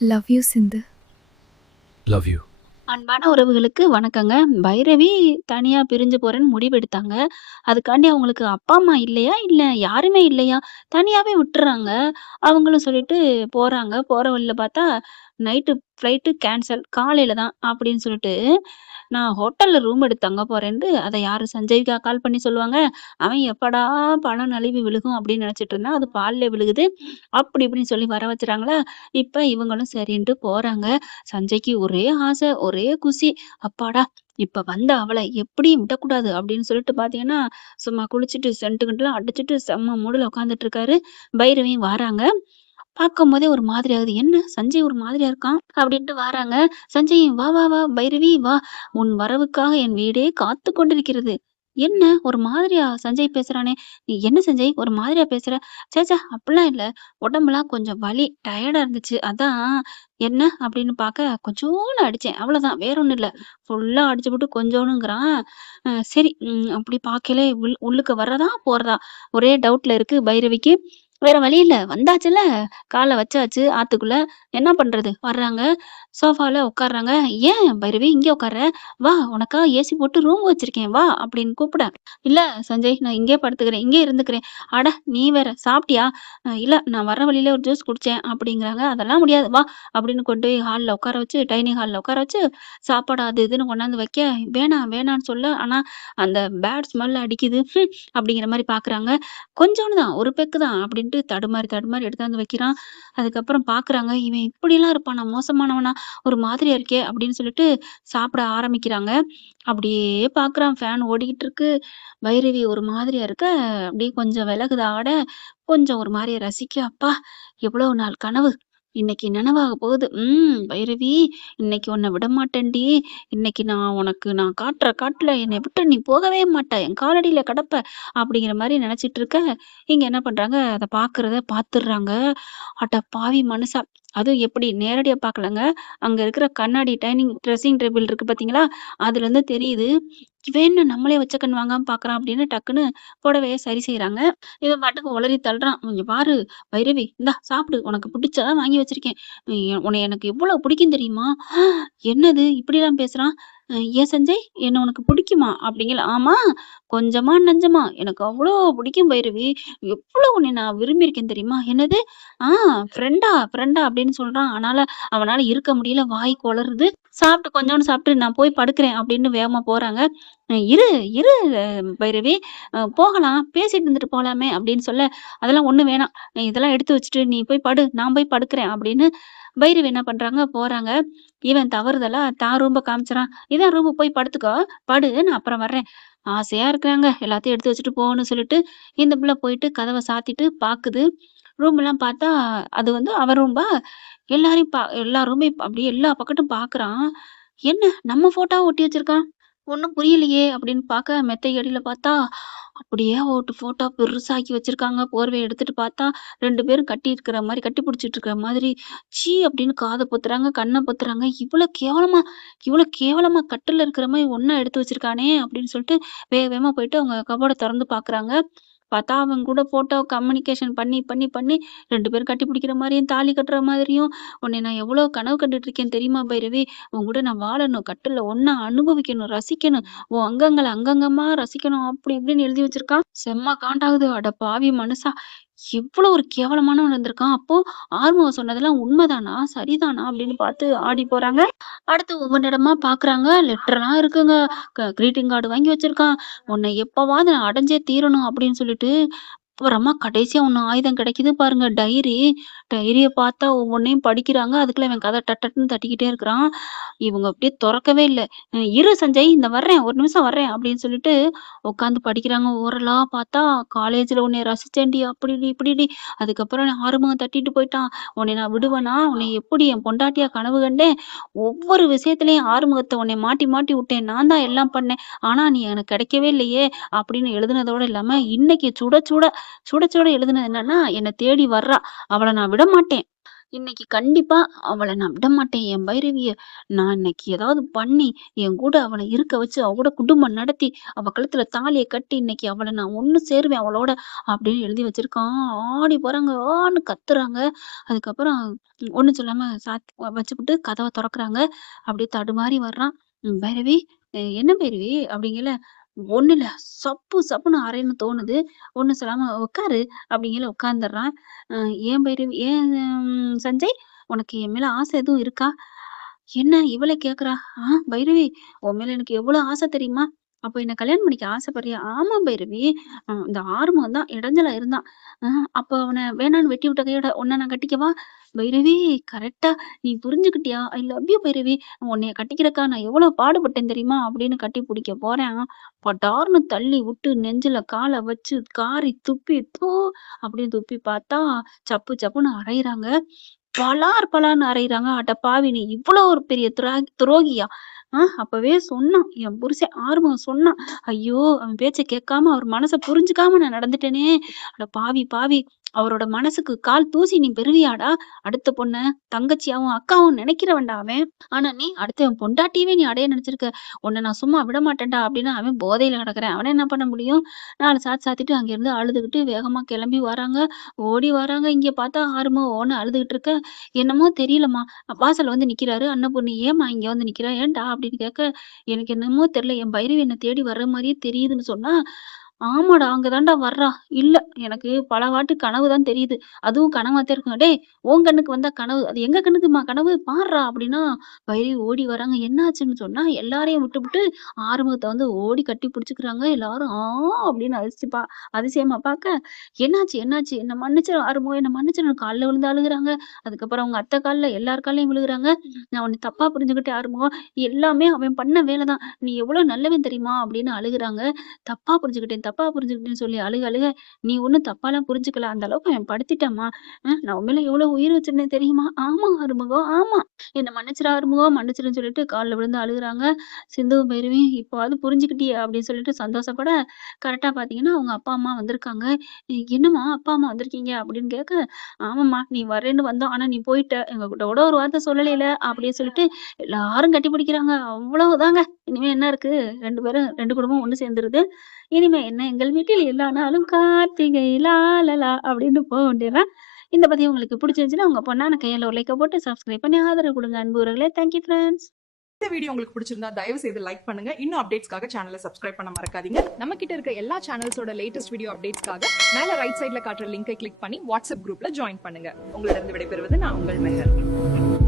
Love you Sindhu. Love you. அன்பான உறவுகளுக்கு வணக்கங்க. பைரவி தனியா பிரிஞ்சு போறேன்னு முடிவெடுத்தாங்க. அதுக்காண்டி அவங்களுக்கு அப்பா, அம்மா இல்லையா? இல்ல யாருமே இல்லையா? தனியாவே விட்டுர்றாங்க. அவங்களும் சொல்லிட்டு போறாங்க. போற வழியில பார்த்தா, நைட்டு ஃப்ளைட்டு கேன்சல். காலையில தான் அப்படின்னு சொல்லிட்டு, நான் ஹோட்டல்ல ரூம் எடுத்து தங்க போறேன்ட்டு, அத யாரு சஞ்சய்க்கா கால் பண்ணி சொல்லுவாங்க. அவன் எப்படா பணம் நழுவி விழுகும் அப்படின்னு நெனச்சுட்டு இருந்தான். அது பால்ல விழுகுது. அப்படி இப்படின்னு சொல்லி வர வச்சுறாங்களா, இப்ப இவங்களும் சரின்ட்டு போறாங்க. சஞ்சய்க்கு ஒரே ஆசை, ஒரே குஷி. அப்பாடா! இப்ப வந்த அவள எப்படியும் விடக்கூடாது அப்படின்னு சொல்லிட்டு பார்த்தீங்கன்னா, சும்மா குளிச்சுட்டு சென்ட் கின்ட்லாம் அடிச்சுட்டு செம்ம மூடுல உட்காந்துட்டு இருக்காரு. பைரவியும் வாராங்க. பார்க்கும்போதே ஒரு மாதிரி ஆகுது. என்ன சஞ்சய் ஒரு மாதிரியா இருக்கான் அப்படின்ட்டு வாராங்க. சஞ்சய் வா வா வா பைரவி வா. உன் வரவுக்காக என் வீடே காத்துக் கொண்டிருக்கிறது. என்ன ஒரு மாதிரியா சஞ்சய் பேசுறானே! நீ என்ன சஞ்சய் ஒரு மாதிரியா பேசுற? ச்சே ச்சே அப்படிலாம் இல்ல. உடம்பெல்லாம் கொஞ்சம் வலி டயர்டா இருந்துச்சு. அதான் என்ன அப்படின்னு பார்க்க கொஞ்சோண்டு அடிச்சேன். அவ்வளோதான் வேற ஒண்ணும் இல்ல. ஃபுல்லா அடிச்சுப்புட்டு கொஞ்சோண்டுங்கிறான். சரி அப்படி பார்க்கையில உள்ளுக்கு வர்றதா? போறதா? ஒரே டவுட்ல இருக்கு பைரவிக்கு. வேற வழி இல்ல. வந்தாச்சுல்ல. கால வச்சாச்சு ஆத்துக்குள்ள. என்ன பண்றது? வர்றாங்க. சோஃபால உட்கார்றாங்க. "ஏன் பைரவி இங்க உட்கார்ற? வா உனக்காக ஏசி போட்டு ரூம் வச்சிருக்கேன் வா" அப்படின்னு கூப்பிட, "இல்ல சஞ்சய் நான் இங்கேயே படுத்துக்கிறேன். இங்கேயே இருந்துக்கிறேன்." "அட நீ வேற சாப்பிட்டியா?" இல்ல நான் வர்ற வழியில ஒரு ஜூஸ் குடிச்சேன்" அப்படிங்கிறாங்க. "அதெல்லாம் முடியாது வா" அப்படின்னு கொண்டு போய் ஹால்ல உட்கார வச்சு, டைனிங் ஹால்ல உட்கார வச்சு, சாப்பாடு அது இதுன்னு கொண்டாந்து வைக்க, வேணாம் வேணான்னு சொல்ல, ஆனா அந்த பேட் ஸ்மெல் அடிக்குது. அப்படிங்கிற மாரி பார்க்குறாங்க. கொஞ்சோண்டு தான், ஒரு பெக்கு தான் அப்படின்ட்டு தடுமாறி, தடுமாறி எடுத்தாந்து வைக்கிறான். அதுக்கப்புறம் பார்க்குறாங்க, இவன் இப்படிலாம் இருப்பானா? மோசமானவனா? ஒரு மாதிரியா இருக்கே! அப்படின்னு சொல்லிட்டு சாப்பிட ஆரம்பிக்கிறாங்க. அப்படியே பார்க்குறான், ஃபேன் ஓடிக்கிட்டு இருக்கு. பைரவி ஒரு மாதிரியா இருக்க, அப்படியே கொஞ்சம் விலகுது ஆட, கொஞ்சம் ஒரு மாரியா ரசிக்க, அப்பா! எவ்வளோ நாள் கனவு! இன்னைக்கு நனவாக போகுது. பைரவி இன்னைக்கு உன்ன விடமாட்டேன்டி. இன்னைக்கு நான் உனக்கு காட்டுற காட்டுல என்னைய விட்டு நீ போகவே மாட்ட. என் காலடியில கிடப்ப. அப்படிங்கிற மாரி நெனச்சிட்டு இருக்க, இங்க என்ன பண்றாங்க, அத பார்க்கிறத பார்த்துர்றாங்க. அட பாவி மனுஷா! அதுவும் எப்படி நேரடியா பார்க்கலங்க. அங்க இருக்கிற கண்ணாடி ட்ரெஸ்ஸிங் டேபிள் இருக்கு பார்த்தீங்களா? அதுலருந்து தெரியுது. இவன் என்ன நம்மளே வச்ச கண் வாங்காம பார்க்குறான் அப்படின்னு டக்குன்னு புடவைய சரி செய்றாங்க. இவன் பாட்டுக்கு உளறி தள்ளுறான். "இங்க பாரு பைரவி, இந்தா சாப்பிடு. உனக்கு பிடிச்சதா வாங்கி வச்சிருக்கேன். உன்னைய எனக்கு எவ்வளோ பிடிக்கும் தெரியுமா?" என்னது இப்படிலாம் பேசுறான்? "ஏன் சஞ்சய் என்ன உனக்கு பிடிக்குமா?" அப்படிங்கல. "ஆமா, கொஞ்சமா நஞ்சமா எனக்கு அவ்வளோ பிடிக்கும் பைரவி. எவ்வளோ உன்னை நான் விரும்பியிருக்கேன் தெரியுமா?" "என்னது? ஆ ஃப்ரெண்டா?" அப்படின்னு சொல்றான். ஆனால அவனால இருக்க முடியல. வாய் கொளறுது. சாப்பிட்டு கொஞ்சோண்டு சாப்பிட்டு நான் போய் படுக்கிறேன் அப்படின்னு வேகமா போறாங்க. இரு இரு பைரவி போகலாம். பேசிட்டு இருந்துட்டு போலாமே" அப்படின்னு சொல்ல, "அதெல்லாம் ஒண்ணும் வேணாம். இதெல்லாம் எடுத்து வச்சுட்டு நீ போய் படு. நான் போய் படுக்கிறேன்" அப்படின்னு பைரவி என்ன பண்றாங்க, போறாங்க. இவன் தவறுதலா தான் ரூம்ப காமிச்சுறான். "இதான் ரூமு போய் படுத்துக்கோ. படு நான் அப்புறம் வர்றேன்." ஆசையா இருக்கிறாங்க. எல்லாத்தையும் எடுத்து வச்சுட்டு போன்னு சொல்லிட்டு, இந்த புள்ள போயிட்டு கதவ சாத்திட்டு பாக்குது. ரூம்லாம் பார்த்தா, அது வந்து அவ ரூம்பா. எல்லா ரூமையும் அப்படியே எல்லா பக்கட்டும் பாக்குறான். "என்ன நம்ம ஃபோட்டோவ ஒட்டி வச்சிருக்கான்? ஒண்ணும் புரியலையே!" அப்படின்னு பாக்க மெத்தைக்கு அடியில பார்த்தா, அப்படியே ஒரு ஃபோட்டோ பெருசாக்கி வச்சிருக்காங்க. போர்வைய எடுத்துட்டு பார்த்தா, 2 பேரும் கட்டி இருக்கிற மாரி, கட்டி புடிச்சிட்டு இருக்கிற மாதிரி. ச்சீ! அப்படின்னு காத பொத்துறாங்க, கண்ண பொத்துறாங்க. இவ்வளோ கேவலமா கட்டில்ல இருக்கிற மாரி ஒண்ணா எடுத்து வச்சிருக்கானே! அப்படின்னு சொல்லிட்டு வேக வேகமா போயிட்டு அவங்க கபோர்ட தொறந்து பார்க்குறாங்க. பார்த்தா அவன் கூட ஃபோட்டோ கம்யூனிகேஷன் பண்ணி 2 பேரும் கட்டி பிடிக்கிற மாரியும், தாலி கட்டுற மாதிரியும், "உன்னை நான் எவ்வளோ கனவு கண்டுட்டு இருக்கேன் தெரியுமா பைரவி? உன் கூட நான் வாழணும், கட்டில்ல ஒண்ணா அனுபவிக்கணும், ரசிக்கணும், உன் அங்கங்கள அங்கங்கமா ரசிக்கணும்" அப்படி இப்படின்னு எழுதி வச்சிருக்கான். செம்ம காண்டாகுது. அட பாவி மனுஷா! எவ்வளோ ஒரு கேவலமானவன் இருந்திருக்கான். அப்போ ஆறுமுகம் சொன்னதெல்லாம் உண்மைதானா? சரிதானா? அப்படின்னு பார்த்து ஆடி போறாங்க. அடுத்து ஒவ்வொரு இடமா பார்க்குறாங்க. லெட்டர்லாம் இருக்குங்க. கிரீட்டிங் கார்டு வாங்கி வச்சிருக்கான். "உன்னை எப்பவாவது நான் அடைஞ்சே தீரணும்" அப்படின்னு சொல்லிட்டு, அப்புறமா கடைசியா ஒண்ணு ஆயுதம் கிடைக்குது பாருங்க. டைரி. டைரிய பார்த்தா ஒவ்வொன்னையும் படிக்கிறாங்க. அதுக்குள்ள இவன் கத டட் டட்ன்னு தட்டிக்கிட்டே இருக்கிறான். இவங்க அப்படியே தொறக்கவே இல்ல. இரு சஞ்சய் இந்த வர்றேன். ஒரு நிமிஷம் வர்றேன்" அப்படின்னு சொல்லிட்டு உட்காந்து படிக்கிறாங்க. ஓரலா பார்த்தா, "காலேஜ்ல உன்னைய ரசிச்சேன்டி, அப்படிடி இப்படிடி. அதுக்கப்புறம் ஆறுமுகம் தட்டிட்டு போயிட்டான். உன்னை நான் விடுவேனா? உன்னை எப்படி என் பொண்டாட்டியா கனவு கண்டேன். ஒவ்வொரு விஷயத்துலயும் ஆறுமுகத்த உன்னை மாட்டி மாட்டி விட்டேன். நான் தான் எல்லாம் பண்ணேன். ஆனா நீ எனக்கு கிடைக்கவே இல்லையே" அப்படின்னு எழுதுனதோட இல்லாம, இன்னைக்கு சுட சுட சுட சுட எழுதுனது என்னன்னா, "என்ன தேடி வர்றா. அவள நான் விடமாட்டேன். இன்னைக்கு கண்டிப்பா அவள நான் விடமாட்டேன் என் பைரவிய. நான் இன்னைக்கு ஏதாவது பண்ணி, என் கூட அவள இருக்க வச்சு, அவ கூட குடும்பம் நடத்தி, அவ கழுத்துல தாலிய கட்டி, இன்னைக்கு அவள நான் ஒண்ணு சேருவேன் அவளோட அப்படின்னு எழுதி வச்சிருக்கான். ஆடி போறாங்க. ஆன்னு கத்துறாங்க. அதுக்கப்புறம் ஒண்ணும் சொல்லாம வச்சுப்புட்டு கதவ தொறக்குறாங்க. அப்படியே தடுமாறி வர்றான். பைரவி என்ன பைரவி? அப்படிங்கல. ஒண்ணும் இல்ல. சப்பு சப்புன்னு அறையன்னு தோணுது. ஒண்ணும் சொல்லாம உட்காரு அப்படிங்கல உட்கார்ந்துடுறான். அ ஏன் பைரவி ஏன் சஞ்சய் உனக்கு என் மேல ஆசை எதுவும் இருக்கா? என்ன இவளே கேட்கிறா? பைரவி உன் மேல எனக்கு எவ்வளோ ஆசை தெரியுமா? அப்ப என்ன கல்யாணம் பண்ணிக்க ஆசைப்படுறியா? ஆமா பைரவி. இந்த ஆறுமுகம் தான் இடைஞ்சலா இருந்தான். அ அப்ப அவன வேணான்னு வெட்டி விட்ட கையோட உன்ன நான் கட்டிக்கவா? பைரவி கரெக்ட்டா நீ புரிஞ்சுக்கிட்டியா? I love you Bhairavi. உன்னைய கட்டிக்கிறக்கா நான் எவ்வளோ பாடுபட்டேன் தெரியுமா? அப்படின்னு கட்டி பிடிக்க போறேன். படார்ன்னு தள்ளி விட்டு நெஞ்சில கால வச்சு காரி துப்பி தூ அப்படின்னு துப்பி பார்த்தா, சப்பு சப்புன்னு அறையுறாங்க. பலார் பலார்ன்னு அறையுறாங்க. அட பாவி! நீ இவ்ளோ ஒரு பெரிய துரோகியா? அப்பவே சொன்னான். என் புருஷன் ஆறுமுகம் சொன்னான். ஐயோ! அவன் பேச்ச கேட்காம, அவர் மனச புரிஞ்சுக்காம நான் நடந்துட்டேனே! அட பாவி பாவி! அவரோட மனசுக்கு கால் தூசி நீ பெறுவியாடா? அடுத்த பொண்ண தங்கச்சியாவும், அக்காவும் நினைக்கிறவன்டா அவன். ஆனா நீ அடுத்தவன் பொண்டாட்டியவே நீ அடைய நினைச்சிருக்க. உன்ன நான் சும்மா விடமாட்டேன்டா! அப்படின்னு அவன் போதையில கிடக்குறான். அவன என்ன பண்ண முடியும்? 4 சாத்து சாத்திட்டு அங்கேருந்து அழுதுகிட்டு வேகமா கிளம்பி வராங்க. ஓடி வராங்க. இங்க பார்த்தா ஆறுமுகம் ஓன்னு அழுதுகிட்டு இருக்க. என்னமோ தெரியலம்மா. வாசல்ல வந்து நிக்கிறாரு. அன்னபூர்ணி "ஏம்மா இங்க வந்து நிக்கிற? ஏன்டா?" அப்படின்னு கேட்க, "எனக்கு என்னமோ தெரியல. என் பைரவி என்ன தேடி வர்ற மாரியே தெரியுதுன்னு" சொன்னா, "ஆமாடா, அங்க தான்டா வர்றா. இல்ல, எனக்கு பலவாட்டு கனவு தான் தெரியுது. அதுவும் கனவாத்தான் இருக்கும். டேய் உன் கண்ணுக்கு வந்தா கனவு. அது எங்க கண்ணுக்குமா கனவு? பார்றா" அப்படின்னா, பைரவி ஓடி வராங்க. என்னாச்சுன்னு சொன்னா, எல்லாரையும் விட்டுப்புட்டு ஆறுமுகத்த வந்து ஓடி கட்டி பிடிச்சுக்கிறாங்க. எல்லாரும் அப்படின்னு அதிசயமா பார்க்க, "என்னாச்சு? என்னாச்சு? என்ன மன்னிச்சிரு ஆறுமுகம். என்ன மன்னிச்சிரு" கால்ல விழுந்து அழுகுறாங்க. அதுக்கப்புறம் அவங்க அத்தை கால்ல, எல்லார் கால்லயும் விழுகுறாங்க. "நான் உன்ன தப்பா புரிஞ்சுகிட்டேன் ஆறுமுகம். எல்லாமே அவன் பண்ண வேலை தான். நீ எவ்வளோ நல்லவன் தெரியுமா?" அப்படின்னு அழுகுறாங்க. "தப்பா புரிஞ்சுக்கிட்டேன், தப்பா புரிஞ்சுக்கிட்டேன்னு" சொல்லி அழுக அழுக, "நீ ஒண்ணும் தப்பாலாம் புரிஞ்சுக்கல. அந்த அளவுக்கு அவன் படுத்திட்டான்ம்மா. நான் உன் மேல எவ்வளோ உயிர் வச்சிருந்தேன் தெரியுமா?" "ஆமா ஆறுமுகம், ஆமா. என்ன மன்னிச்சிரு ஆறுமுகம், மன்னிச்சிருன்னு" சொல்லிட்டு கால்ல விழுந்து அழுகுறாங்க. சிந்துவும் பைரவியும், "இப்பவாவது புரிஞ்சுக்கிட்டியே" அப்படின்னு சொல்லிட்டு சந்தோஷப்பட, கரெக்ட்டா பார்த்தீங்கன்னா, அவங்க அப்பா, அம்மா வந்திருக்காங்க. "என்னம்மா அப்பா, அம்மா வந்திருக்கீங்க?" அப்படின்னு கேட்க, "ஆமாம்மா, நீ வரேன்னு வந்தோம். ஆனா நீ போயிட்ட. எங்ககிட்ட கூட ஒரு வார்த்தை சொல்லலைல" அப்படின்னு சொல்லிட்டு எல்லாரும் கட்டி பிடிக்கிறாங்க. அவ்வளவுதாங்க. இனிமே என்ன இருக்கு? 2 பேரும் 2 குடும்பமும் ஒண்ணு சேர்ந்துருது. இனிமே என்ன எங்கள் வீட்டில் எல்லா நாளும் கார்த்திகை லாலலா அப்படின்னு போ வேண்டியதுதான். இந்த பதிவு உங்களுக்கு பிடிச்சிருந்துச்சுன்னா, உங்க பொண்ணான கையால ஒரு லைக்க போட்டு சப்ஸ்கிரைப் பண்ணி ஆதரவு குடுங்க அன்பு உறவுகளே. Thank you friends. இந்த வீடியோ உங்களுக்கு பிடிச்சிருந்தா தயவு செய்து லைக் பண்ணுங்க. இன்னும் அப்டேட்ஸ்க்காக சேனலை சப்ஸ்கிரைப் பண்ண மறக்காதீங்க. நம்ம கிட்ட இருக்க எல்லா சேனல்ஸோட லேட்டஸ்ட் வீடியோ அப்டேட்ஸ்க்காக மேல ரைட் சைடுல காட்டுற லிங்கை கிளிக் பண்ணி வாட்ஸ்அப் குரூப்ல ஜாயின் பண்ணுங்க. உங்களிடம் விடைபெறுவது நான் உங்கள் மெஹர்.